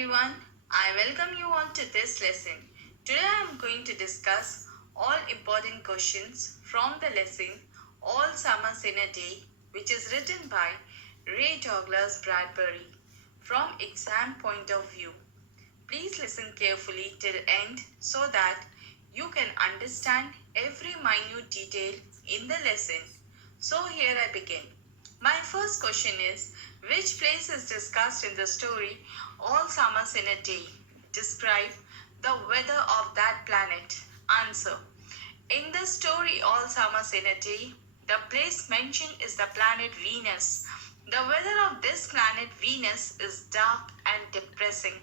Everyone, I welcome you all to this lesson. Today I am going to discuss all important questions from the lesson All Summers in a Day, which is written by Ray Douglas Broadbury from exam point of view. Please listen carefully till end so that you can understand every minute detail in the lesson. So here I begin. My first question is, which place is discussed in the story All Summers in a Day? Describe the weather of that planet. Answer. In the story All Summers in a Day, the place mentioned is the planet Venus. The weather of this planet Venus is dark and depressing,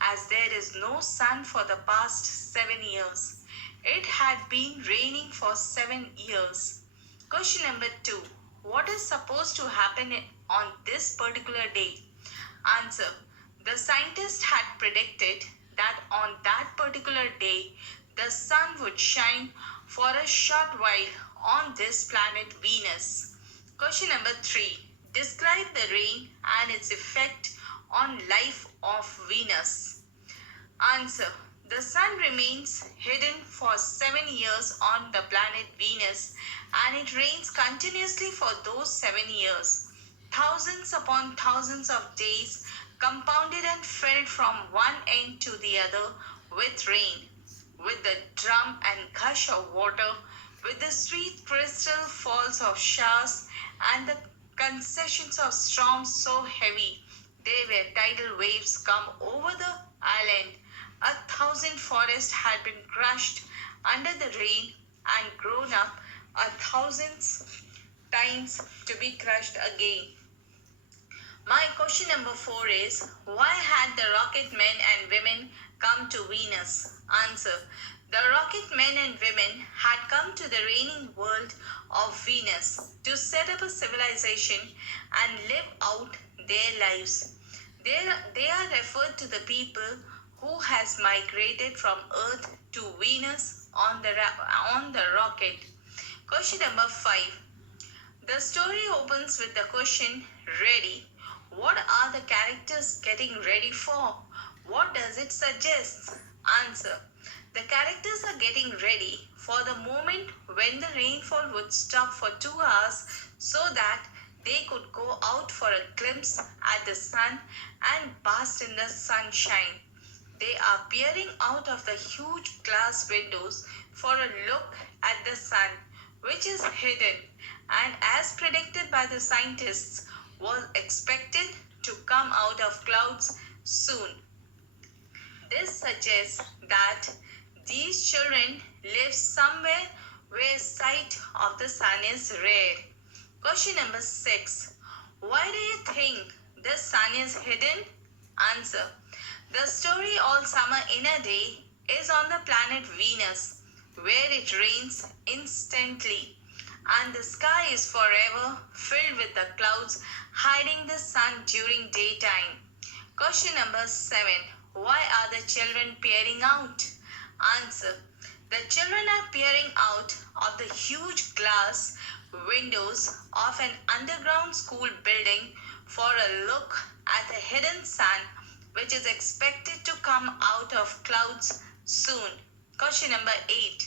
as there is no sun for the past 7 years. It had been raining for 7 years. Question number 2. What is supposed to happen on this particular day? Answer. The scientists had predicted that on that particular day, the sun would shine for a short while on this planet Venus. Question number 3. Describe the rain and its effect on life of Venus. Answer. The sun remains hidden for 7 years on the planet Venus, and it rains continuously for those 7 years. Thousands upon thousands of days compounded and filled from one end to the other with rain, with the drum and gush of water, with the sweet crystal falls of showers, and the concessions of storms so heavy they were tidal waves come over the island. 1,000 forests had been crushed under the rain and grown up 1,000 times to be crushed again. My question number 4 is, why had the rocket men and women come to Venus? Answer. The rocket men and women had come to the reigning world of Venus to set up a civilization and live out their lives. They are referred to the people who has migrated from Earth to Venus on the rocket. Question number 5. The story opens with the question, ready. What are the characters getting ready for? What does it suggest? Answer. The characters are getting ready for the moment when the rainfall would stop for 2 hours so that they could go out for a glimpse at the sun and bask in the sunshine. They are peering out of the huge glass windows for a look at the sun, which is hidden and, as predicted by the scientists, was expected to come out of clouds soon. This suggests that these children live somewhere where sight of the sun is rare. Question number 6. Why do you think the sun is hidden? Answer. The story All Summer in a Day is on the planet Venus, where it rains instantly and the sky is forever filled with the clouds hiding the sun during daytime. Question number 7. Why are the children peering out? Answer. The children are peering out of the huge glass windows of an underground school building for a look at the hidden sun, which is expected to come out of clouds soon. Question number 8.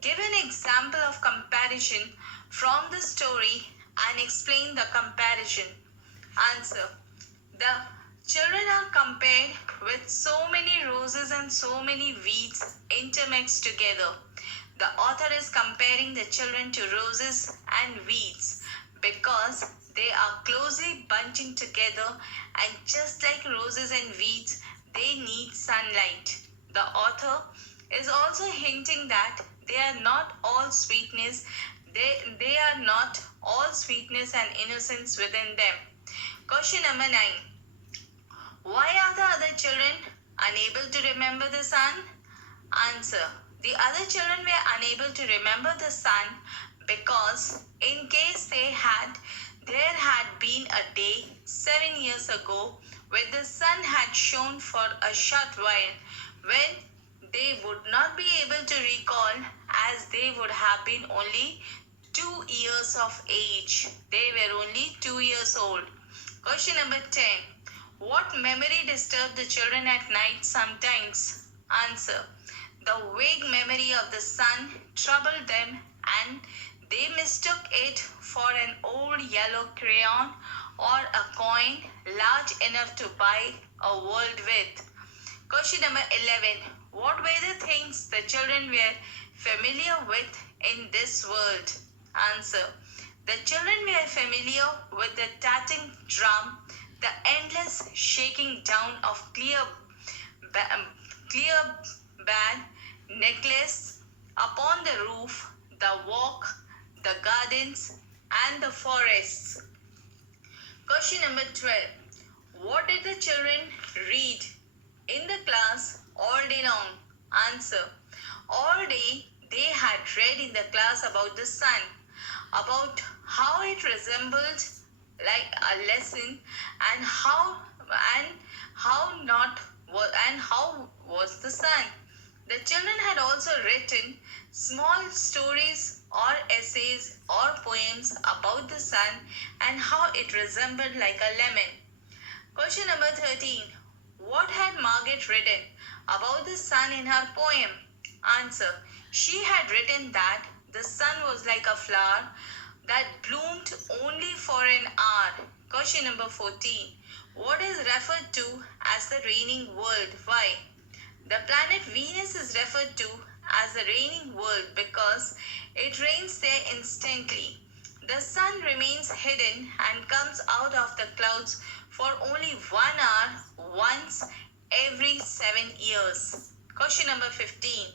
Give an example of comparison from the story and explain the comparison. Answer. The children are compared with so many roses and so many weeds intermixed together. The author is comparing the children to roses and weeds because they are closely bunching together, and just like roses and weeds, they need sunlight. The author is also hinting that they are not all sweetness. They are not all sweetness and innocence within them. Question number 9. Why are the other children unable to remember the sun? Answer. The other children were unable to remember the sun because in case there had been a day 7 years ago when the sun had shone for a short while, when they would not be able to recall, as they would have been only 2 years of age. They were only 2 years old. Question number 10. What memory disturbed the children at night sometimes? Answer. The vague memory of the sun troubled them and they mistook it for an old yellow crayon or a coin large enough to buy a world with. Question number 11. What were the things the children were familiar with in this world? Answer. The children were familiar with the tatting drum, the endless shaking down of clear band necklace upon the roof, the walk, the gardens, and the forests. Question number 12. What did the children read in the class all day long? Answer. All day they had read in the class about the sun, about how it resembled like a lesson and how was the sun. The children had also written small stories or essays or poems about the sun and how it resembled like a lemon. Question number 13. What had Margaret written about the sun in her poem? Answer. She had written that the sun was like a flower that bloomed only for an hour. Question number 14. What is referred to as the reigning world? Why? The planet Venus is referred to as the reigning world because it reigns there instantly. The sun remains hidden and comes out of the clouds for only 1 hour once every 7 years. Question number 15.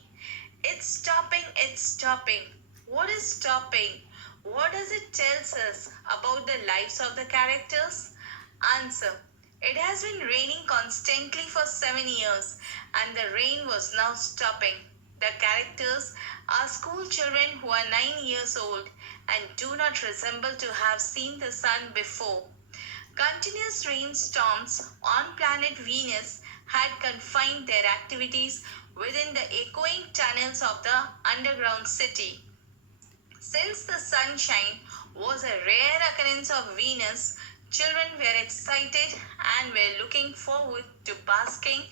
It's stopping. What is stopping? What does it tell us about the lives of the characters? Answer. It has been raining constantly for 7 years and the rain was now stopping. The characters are school children who are 9 years old and do not resemble to have seen the sun before. Continuous rainstorms on planet Venus had confined their activities within the echoing tunnels of the underground city. Since the sunshine was a rare occurrence of Venus, children were excited and were looking forward to basking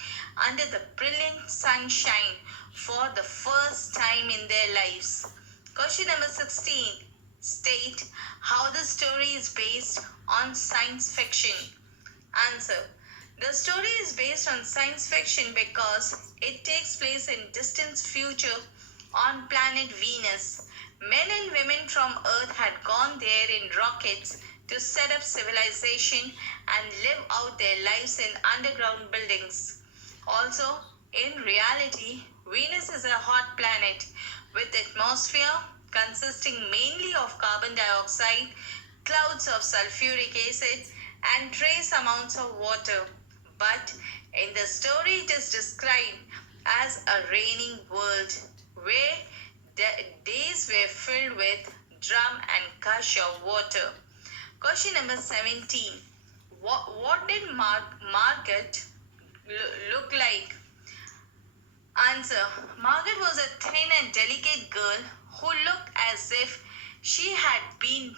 under the brilliant sunshine for the first time in their lives. Question number 16. State how the story is based on science fiction. Answer. The story is based on science fiction because it takes place in distant future on planet Venus. Men and women from Earth had gone there in rockets to set up civilization and live out their lives in underground buildings. Also, in reality, Venus is a hot planet with atmosphere consisting mainly of carbon dioxide, clouds of sulfuric acid, and trace amounts of water. But in the story, it is described as a raining world where days were filled with drum and gush of water. Question number 17. What did Margaret look like? Answer. Margaret was a thin and delicate girl who looked as if she had been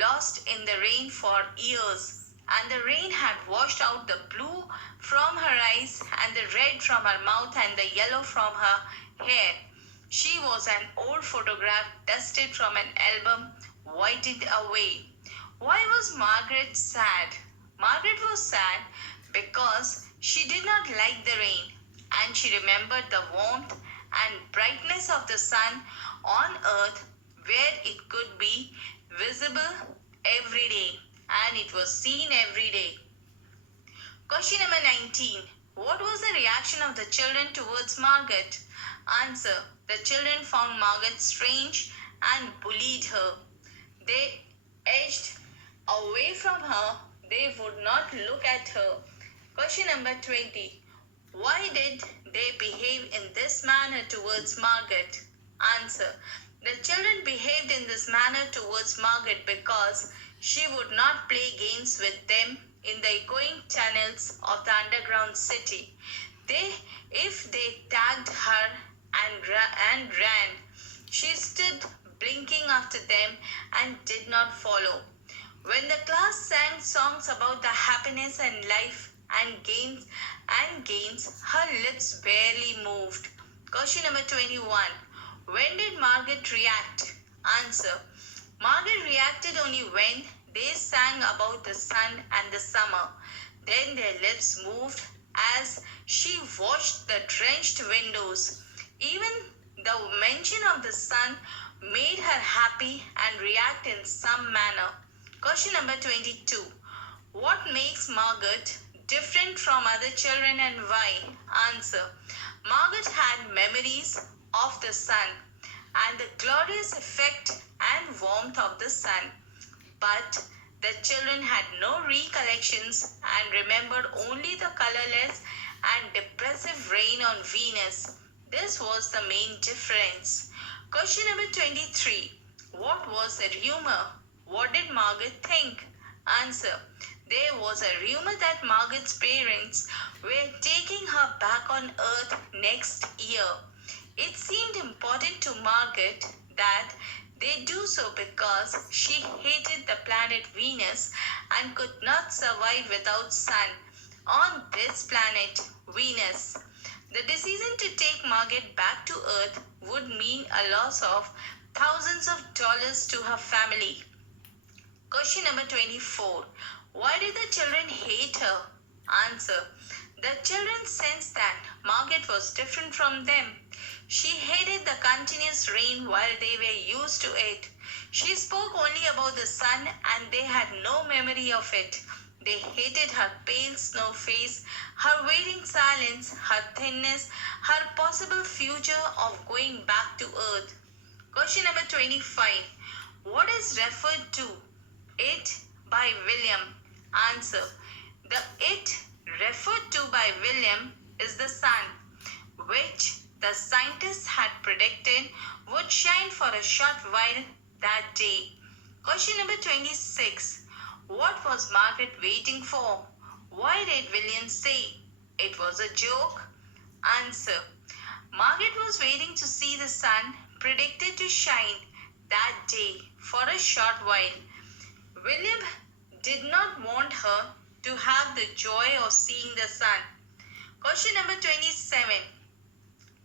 lost in the rain for years, and the rain had washed out the blue from her eyes and the red from her mouth and the yellow from her hair. She was an old photograph dusted from an album, whitened away. Why was Margaret sad? Margaret was sad because she did not like the rain and she remembered the warmth and brightness of the sun on earth where it could be visible every day and it was seen every day. Question number 19. What was the reaction of the children towards Margaret? Answer. The children found Margaret strange and bullied her. They edged away from her. They would not look at her. Question number 20. Why did they behave in this manner towards Margaret? Answer. The children behaved in this manner towards Margaret because she would not play games with them in the echoing tunnels of the underground city. If they tagged her and ran, she stood blinking after them and did not follow. When the class sang songs about the happiness and life and gains, her lips barely moved. Question number 21. When did Margaret react? Answer. Margaret reacted only when they sang about the sun and the summer. Then their lips moved as she watched the drenched windows. Even the mention of the sun made her happy and react in some manner. Question number 22. What makes Margaret different from other children and why? Answer. Margaret had memories of the sun and the glorious effect and warmth of the sun. But the children had no recollections and remembered only the colorless and depressive rain on Venus. This was the main difference. Question number 23. What was the rumor? What did Margaret think? Answer. There was a rumor that Margaret's parents were taking her back on Earth next year. It seemed important to Margaret that they do so because she hated the planet Venus and could not survive without sun on this planet, Venus. The decision to take Margaret back to Earth would mean a loss of thousands of dollars to her family. Question number 24. Why did the children hate her? Answer. The children sensed that Margaret was different from them. She hated the continuous rain while they were used to it. She spoke only about the sun and they had no memory of it. They hated her pale snow face, her waiting silence, her thinness, her possible future of going back to Earth. Question number 25. What is referred to? It by William. Answer. The it referred to by William is the sun, which the scientists had predicted would shine for a short while that day. Question number 26. What was Margaret waiting for? Why did William say it was a joke? Answer. Margaret was waiting to see the sun predicted to shine that day for a short while. William did not want her to have the joy of seeing the sun. Question number 27.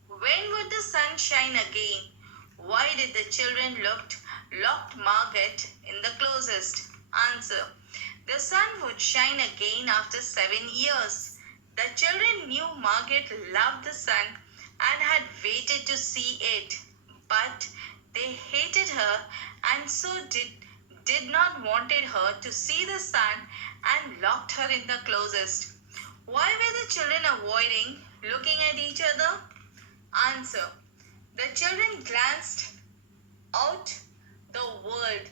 When would the sun shine again? Why did the children locked Margaret in the closest? Answer. The sun would shine again after 7 years. The children knew Margaret loved the sun and had waited to see it, but they hated her and so did not wanted her to see the sun and locked her in the closest. Why were the children avoiding looking at each other? Answer. The children glanced out the world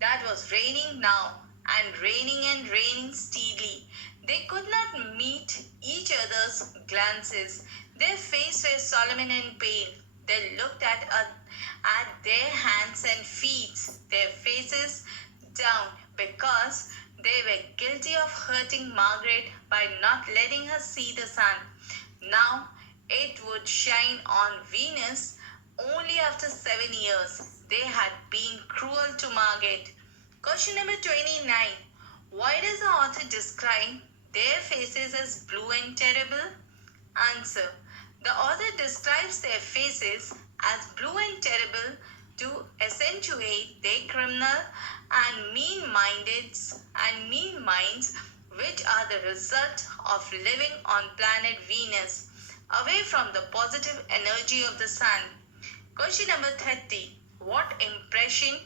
that was raining now and raining steadily. They could not meet each other's glances. Their faces were solemn and pale. They looked at their hands and feet, their faces down, because they were guilty of hurting Margaret by not letting her see the sun. Now it would shine on Venus only after 7 years. They had been cruel to Margaret. Question number 29. Why does the author describe their faces as blue and terrible? Answer. The author describes their faces as blue and terrible to accentuate their criminal and mean minds which are the result of living on planet Venus, away from the positive energy of the sun. Question number 30. What impression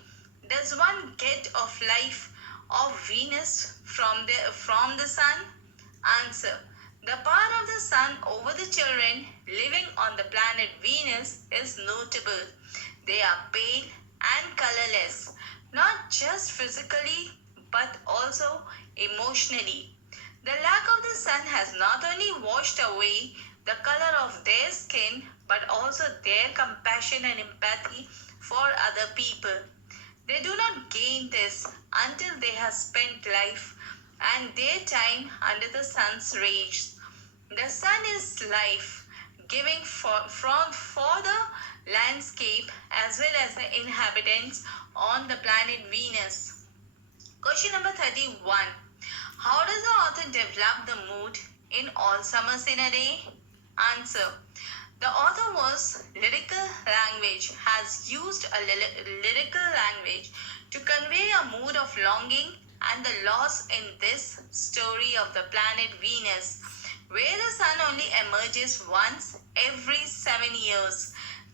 does one get of life of Venus from the sun? Answer. The power of the sun over the children living on the planet Venus is notable. They are pale and colorless, not just physically but also emotionally. The lack of the sun has not only washed away the color of their skin but also their compassion and empathy for other people. They do not gain this until they have spent life and their time under the sun's rays. The sun is life giving for the landscape as well as the inhabitants on the planet Venus. Question number 31. How does the author develop the mood in All Summers in a Day? Answer. The author has used a lyrical language to convey a mood of longing and the loss in this story of the planet Venus, where the sun only emerges once every 7 years.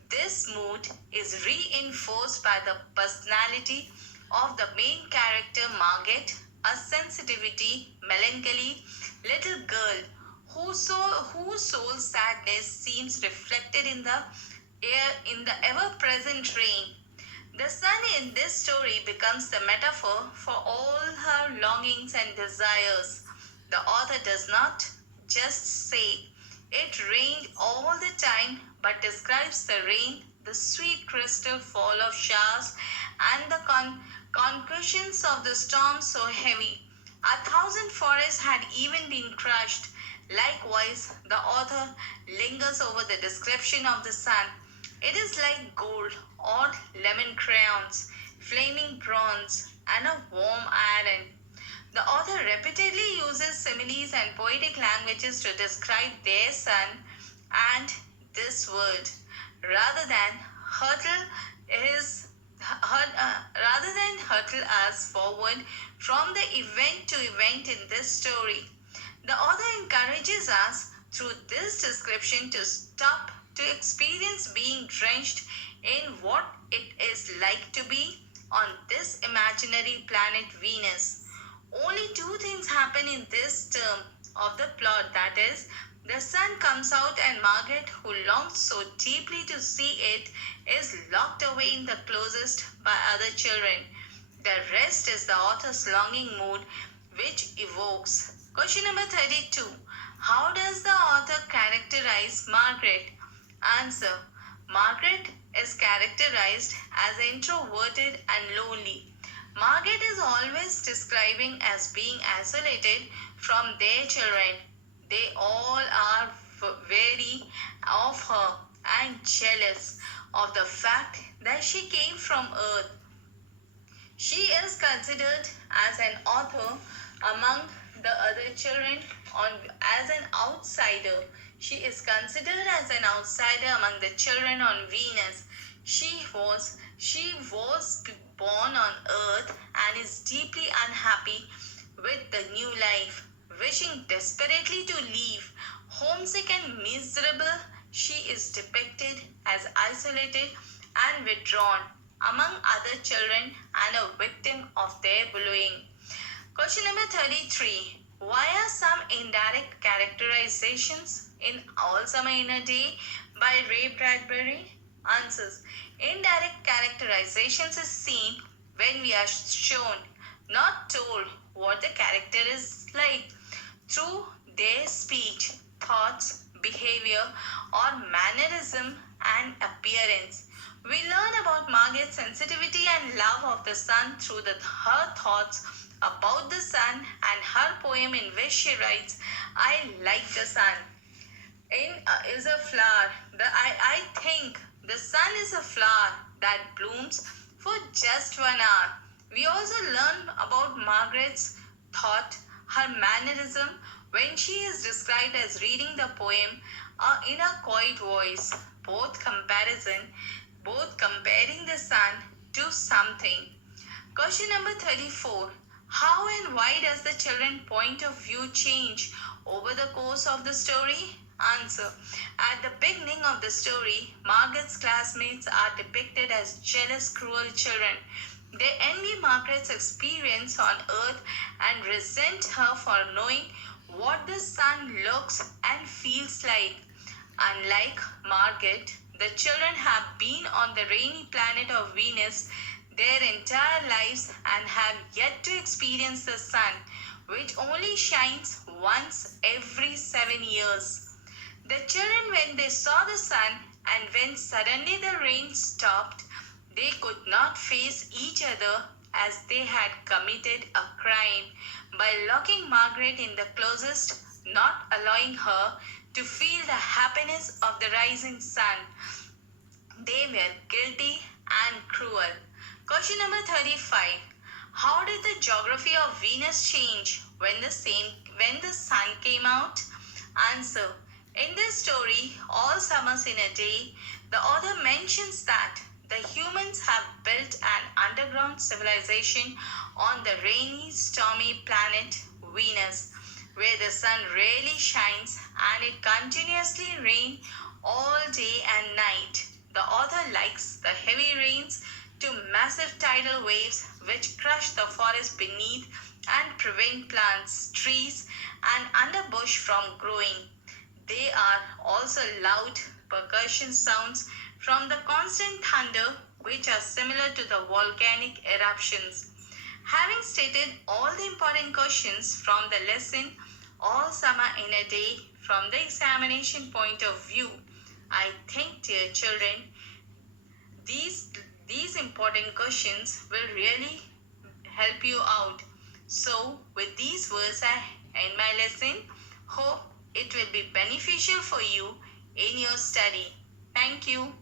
This mood is reinforced by the personality of the main character Margaret, a sensitivity, melancholy little girl whose soul sadness seems reflected in the ever-present rain. The sun in this story becomes the metaphor for all her longings and desires. The author does not just say it rained all the time, but describes the rain, the sweet crystal fall of showers, and the concussions of the storm so heavy. 1,000 forests had even been crushed. Likewise, the author lingers over the description of the sun. It is like gold or lemon crayons, flaming bronze, and a warm iron. The author repeatedly uses similes and poetic languages to describe their sun and this world, rather than hurtle us forward from the event to event in this story. The author encourages us through this description to stop to experience being drenched in what it is like to be on this imaginary planet Venus. Only two things happen in this term of the plot, that is, the sun comes out and Margaret, who longs so deeply to see it, is locked away in the closet by other children. The rest is the author's longing mood which evokes. Question number 32. How does the author characterize Margaret? Answer. Margaret is characterized as introverted and lonely. Margaret is always describing as being isolated from their children. They all are wary of her and jealous of the fact that she came from Earth. She is considered as an author among the other children as an outsider. She is considered as an outsider among the children on Venus. She was born on Earth and is deeply unhappy with the new life, wishing desperately to leave. Homesick and miserable, she is depicted as isolated and withdrawn among other children and a victim of their bullying. Question number 33. Why are some indirect characterizations in All Summer in a Day by Ray Bradbury? Answers. Indirect characterizations is seen when we are shown, not told, what the character is like through their speech, thoughts, behavior, or mannerism and appearance. We learn about Margaret's sensitivity and love of the sun through her thoughts about the sun and her poem in which she writes, I like the sun. Is a flower. I think the sun is a flower that blooms for just 1 hour. We also learn about Margaret's thought, her mannerism, when she is described as reading the poem in a quiet voice, both comparing the sun to something. Question number 34. How and why does the children's point of view change over the course of the story? Answer. At the beginning of the story, Margaret's classmates are depicted as jealous, cruel children. They envy Margaret's experience on Earth and resent her for knowing what the sun looks and feels like. Unlike Margaret, the children have been on the rainy planet of Venus their entire lives and have yet to experience the sun, which only shines once every 7 years. The children, when they saw the sun and when suddenly the rain stopped, they could not face each other as they had committed a crime by locking Margaret in the closet, not allowing her to feel the happiness of the rising sun. They were guilty and cruel. Question number 35. How did the geography of Venus change when the sun came out? Answer. In this story, All Summers in a Day, the author mentions that the humans have built an underground civilization on the rainy, stormy planet Venus, where the sun rarely shines and it continuously rains all day and night. The author likes the heavy rains to massive tidal waves which crush the forest beneath and prevent plants, trees, and underbush from growing. They are also loud percussion sounds from the constant thunder, which are similar to the volcanic eruptions. Having stated all the important questions from the lesson All Summer in a Day from the examination point of view, I think, dear children, these important questions will really help you out. So, with these words, I end my lesson. Hope it will be beneficial for you in your study. Thank you.